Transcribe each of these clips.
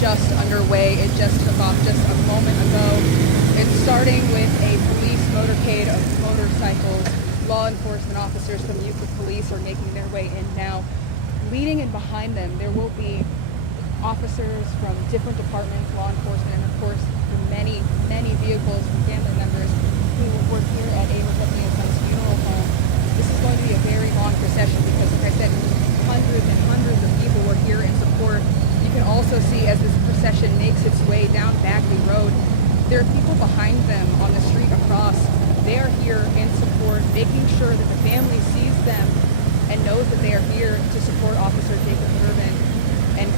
just underway. It just took off just a moment ago. It's starting with a police motorcade of motorcycles. Law enforcement officers from Euclid Police are making their way in now. Leading in behind them, there will be officers from different departments, law enforcement, and of course, the many, many vehicles from family members who were here at Abraham and Sons Funeral Home. This is going to be a very long procession because, like I said, hundreds and hundreds of people were here in support. You can also see as this procession makes its way down Bagley Road, there are people behind them on the street across. They are here in support, making sure that the family sees them and knows that they are here to support Officer Jacob Derbin and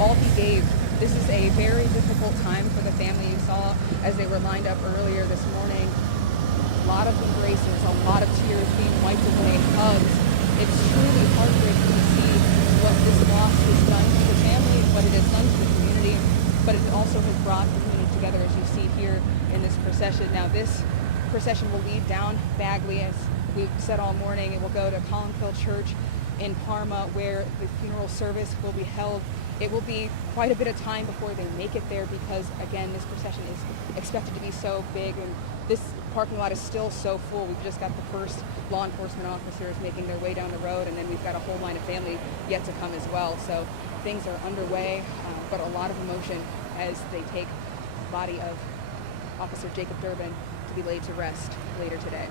all he gave. This is a very difficult time for the family. You saw as they were lined up earlier this morning, a lot of embraces, a lot of tears being wiped away, hugs. It's truly heartbreaking to see what this loss has done to the family, what it has done to the community, but it also has brought the community together, as you see here in this procession. Now, this procession will lead down Bagley, as we've said all morning. It will go to Columkill Church in Parma, where the funeral service will be held. It will be quite a bit of time before they make it there because, again, this procession is expected to be so big and this parking lot is still so full. We've just got the first law enforcement officers making their way down the road, and then we've got a whole line of family yet to come as well. So things are underway, but a lot of emotion as they take the body of Officer Jacob Derbin to be laid to rest later today.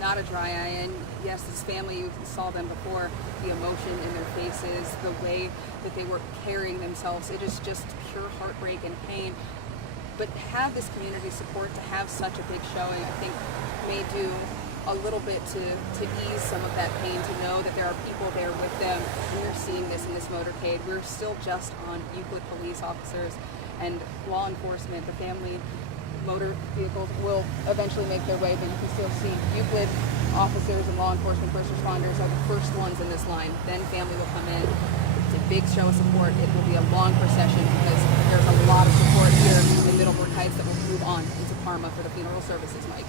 Not a dry eye, and yes, this family, you saw them before, the emotion in their faces, the way that they were carrying themselves, it is just pure heartbreak and pain. But to have this community support, to have such a big showing, I think may do a little bit to ease some of that pain, to know that there are people there with them. We're seeing this in this motorcade. We're still just on Euclid Police Officers and law enforcement. The family motor vehicles will eventually make their way, but you can still see Euclid officers and law enforcement first responders are the first ones in this line. Then family will come in. It's a big show of support. It will be a long procession because there's a lot of support here in Middleburg Heights that will move on into Parma for the funeral services, Mike.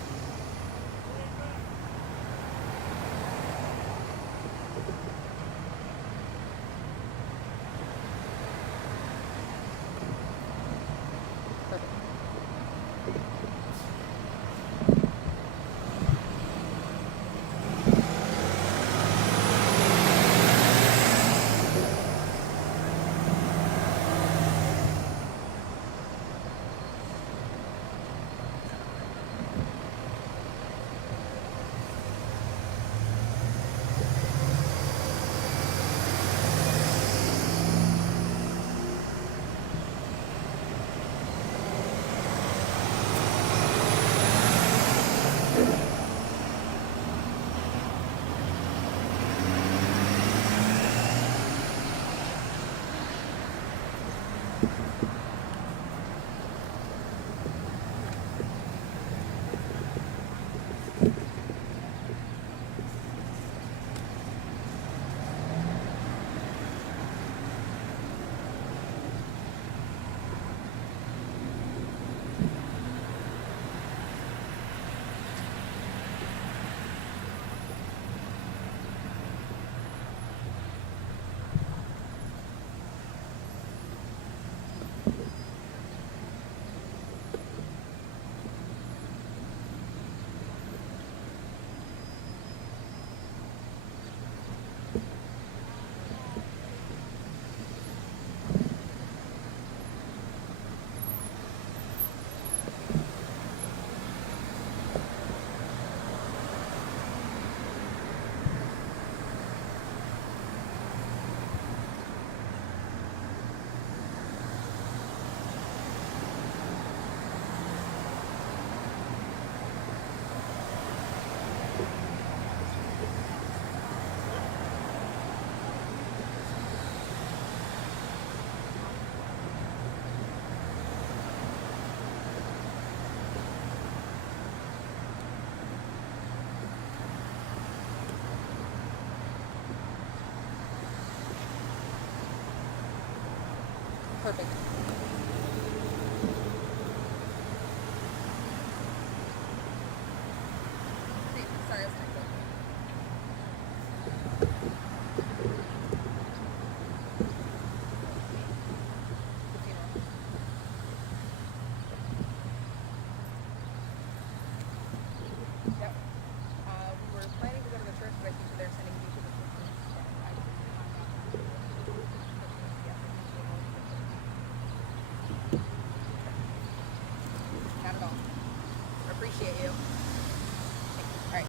Perfect.